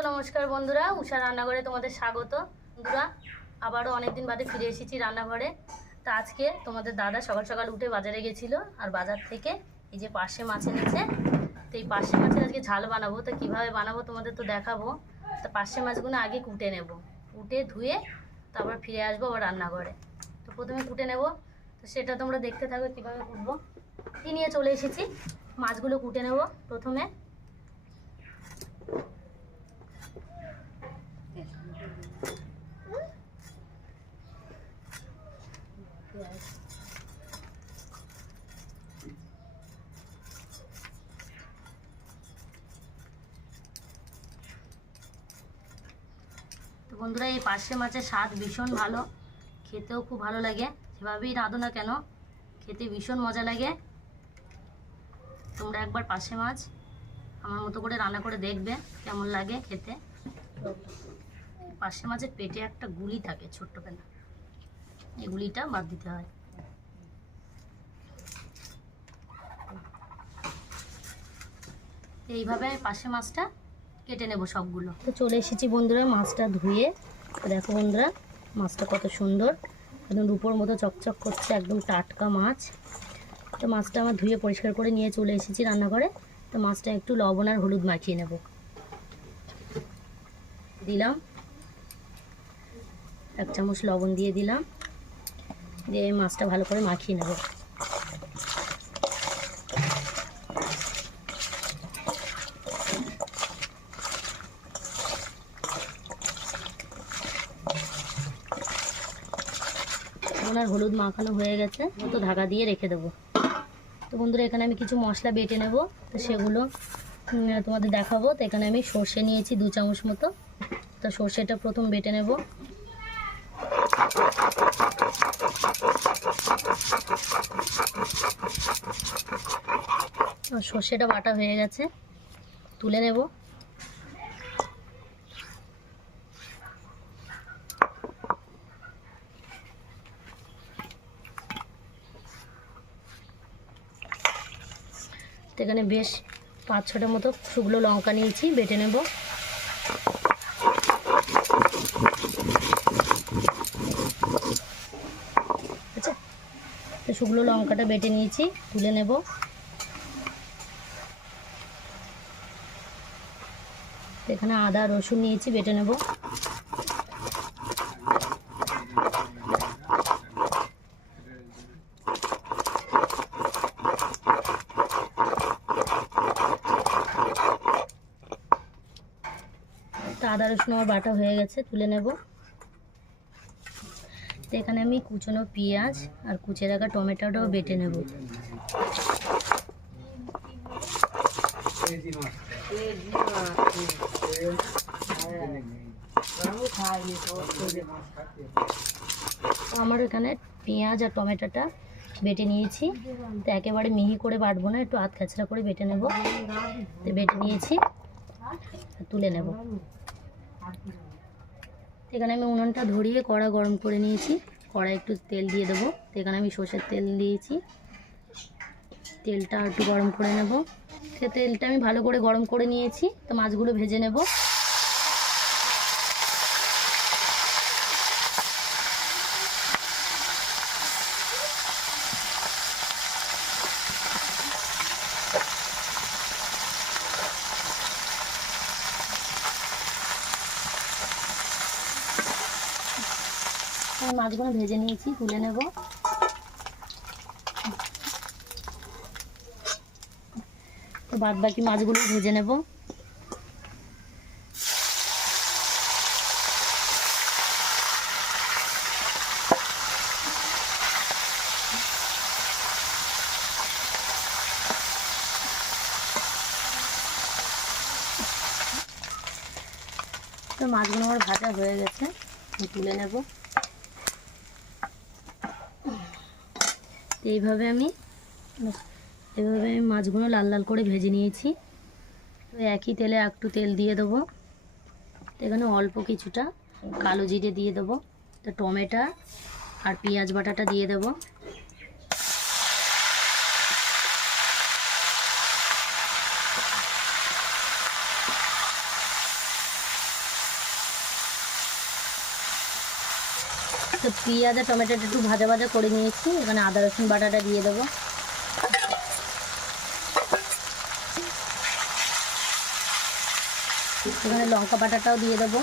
তো নমস্কার বন্ধুরা, উষা রান্নাঘরে তোমাদের স্বাগত। বন্ধুরা, আবারও অনেকদিন বাদে ফিরে এসেছি রান্নাঘরে। তো আজকে তোমাদের দাদা সকাল সকাল উঠে বাজারে গেছিলো, আর বাজার থেকে এই যে পার্শে মাছ এনেছে। তো এই পার্শে মাছের আজকে ঝাল বানাবো। তো কীভাবে বানাবো তোমাদের তো দেখাবো। তো পার্শে মাছগুলো আগে কুটে নেব, কুটে ধুয়ে তারপর ফিরে আসবো আবার রান্নাঘরে। তো প্রথমে কুটে নেব, তো সেটা তোমরা দেখতে থাকবে কীভাবে কুটবো। কি নিয়ে চলে এসেছি, মাছগুলো কুটে নেব প্রথমে। তো বন্ধুরা, এই পার্শে মাছের স্বাদ ভীষণ ভালো, খেতেও খুব ভালো লাগে। যেভাবেই রাঁধো না কেন খেতে ভীষণ মজা লাগে। তোমরা একবার পার্শে মাছ আমার মতো করে রান্না করে দেখবে কেমন লাগে খেতে। পার্শে মাছের পেটে একটা গুলি থাকে ছোট্ট পেনা, এই গুলিটা বাদ দিতে হয়। এইভাবে পার্শে মাছটা কেটে নেব সবগুলো। তো চলে এসেছি বন্ধুরা মাছটা ধুয়ে। দেখো বন্ধুরা, মাছটা কত সুন্দর, একদম রূপোর মতো চকচক করছে, একদম টাটকা মাছ। তো মাছটা আমার ধুয়ে পরিষ্কার করে নিয়ে চলে এসেছি রান্নাঘরে। তো মাছটা একটু লবণ আর হলুদ মাখিয়ে নেব। দিলাম 1 চামচ লবণ দিয়ে দিলাম, দিয়ে মাছটা ভালো করে মাখিয়ে নেব। আর হলুদ মাখানো হয়ে গেছে, তো ঢাকা দিয়ে রেখে দেবো। তো বন্ধুরা, এখানে আমি কিছু মশলা বেটে নেব, তো সেগুলো তোমাদের দেখাবো। তো এখানে আমি সর্ষে নিয়েছি 2 চামচ মতো। তো সর্ষেটা প্রথম বেটে নেব। সর্ষেটা বাটা হয়ে গেছে, তুলে নেব। এখানে বেশ 5-6টা মতো শুকনো লঙ্কা নিয়েছি, বেটে নেব। আচ্ছা, তো শুকনো লঙ্কাটা বেটে নিয়েছি, তুলে নেব। এখানে আদা রসুন নিয়েছি, বেটে নেব। আদা রসুন আমার বাটা হয়ে গেছে, তুলে নেব। তো এখানে আমি কুচনো পেঁয়াজ আর কুচে রাখা টমেটোটাও বেটে নেব। আমার এখানে পেঁয়াজ আর টমেটোটা বেটে নিয়েছি। তো একেবারে মিহি করে বাটবো না, একটু আধ খাচড়া করে বেটে নেব। তো বেটে নিয়েছি, তুলে নেব। এখানে আমি উনুনটা ধরিয়ে কড়া গরম করে নিয়েছি, কড়াই একটু তেল দিয়ে দেবো। তো এখানে আমি সর্ষের তেল দিয়েছি, তেলটা একটু গরম করে নেব। সে তেলটা আমি ভালো করে গরম করে নিয়েছি। তো মাছগুলো ভেজে নেব। মাছগুলো ভেজে নিয়েছি, তুলে নেব। তো বাদ বাকি মাছগুলো ভেজে নেব। তো মাছগুলো আমার ভাজা হয়ে গেছে, তুলে নেব। এইভাবে আমি মাছগুলো লাল লাল করে ভেজে নিয়েছি। তো একই তেলে একটু তেল দিয়ে দেবো। এখানে অল্প কিছুটা কালো জিরে দিয়ে দেবো। তো টমেটো আর পেঁয়াজ বাটাটা দিয়ে দেবো। তো পেঁয়াজ আর টমেটোটা একটু ভাজা ভাজা করে নিয়েছি, এখানে আদা রসুন বাটাটা দিয়ে দেবো। এখানে লঙ্কা বাটাটাও দিয়ে দেবো।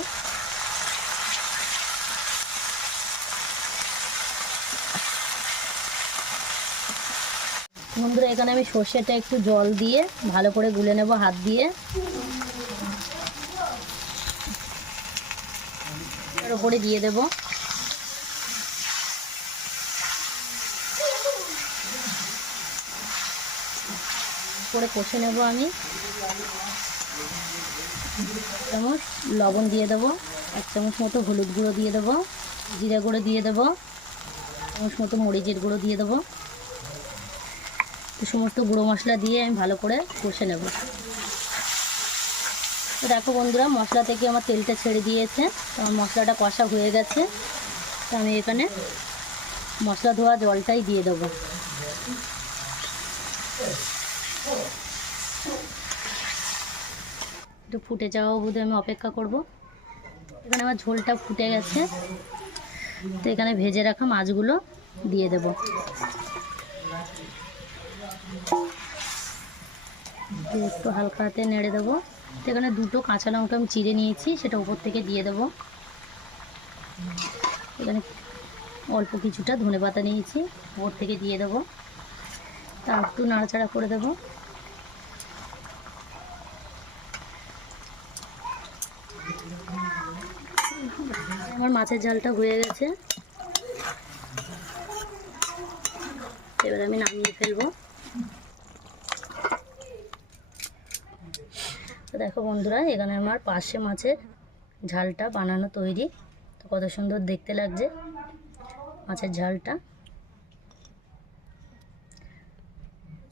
বন্ধুরা এখানে আমি সর্ষেটা একটু জল দিয়ে ভালো করে গুলে নেব হাত দিয়ে। এর উপরে দিয়ে দেব। করে কষে নেব আমি। চামচ লবণ দিয়ে দেবো, 1 চামচ মতো হলুদ গুঁড়ো দিয়ে দেবো, জিরা গুঁড়ো দিয়ে দেবো, 1 চামচ মতো মরিচের গুঁড়ো দিয়ে দেবো। সমস্ত গুঁড়ো মশলা দিয়ে আমি ভালো করে কষে নেব। তো দেখো বন্ধুরা মশলা থেকে আমার তেলটা ছেড়ে দিয়েছে, তো আমার মশলাটা কষা হয়ে গেছে। তো আমি এখানে মশলা ধোয়া জলটাই দিয়ে দেবো। একটু ফুটে যাওয়া অবধি আমি অপেক্ষা করব। এখানে আমার ঝোলটা ফুটে গেছে, তো এখানে ভেজে রাখা মাছগুলো দিয়ে দেব। একটু হালকা হাতে নেড়ে দেবো। তো এখানে 2টো কাঁচা লঙ্কা আমি চিড়ে নিয়েছি, সেটা উপর থেকে দিয়ে দেবো। এখানে অল্প কিছুটা ধনেপাতা নিয়েছি, উপর থেকে দিয়ে দেবো। তা একটু নাড়াচাড়া করে দেবো। আমার মাছের ঝালটা হয়ে গেছে, এবার আমি নামিয়ে ফেলবো। তো দেখো বন্ধুরা এখানে আমার পার্শে মাছের ঝালটা বানানো তৈরি। তো কত সুন্দর দেখতে লাগছে মাছের ঝালটা।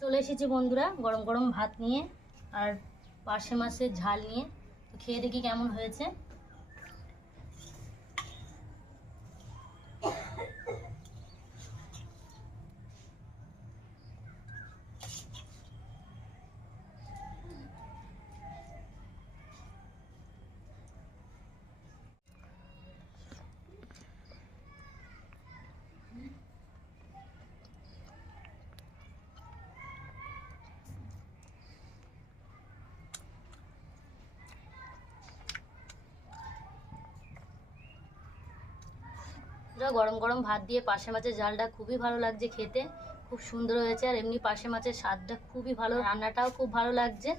চলে এসেছি বন্ধুরা গরম গরম ভাত নিয়ে আর পার্শে মাছের ঝাল নিয়ে। তো খেয়ে দেখি কেমন হয়েছে। গরম গরম ভাত দিয়ে পার্শে মাছের ঝালটা খুবই ভালো লাগছে খেতে, খুব সুন্দর হয়েছে। আর এমনি পার্শে মাছের স্বাদটা খুবই ভালো, রান্নাটাও খুব ভালো লাগছে।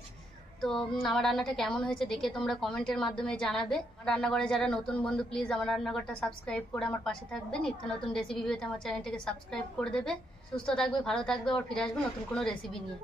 তো আমার রান্নাটা কেমন হয়েছে দেখে তোমরা কমেন্টের মাধ্যমে জানাবে। আমার রান্নাঘরে যারা নতুন বন্ধু প্লিজ আমার রান্নাঘরটা সাবস্ক্রাইব করে আমার পাশে থাকবে। নিত্য নতুন রেসিপি পেতে আমার চ্যানেলটাকে সাবস্ক্রাইব করে দেবে। সুস্থ থাকবে, ভালো থাকবে, আবার ফিরে আসবে নতুন কোনো রেসিপি নিয়ে।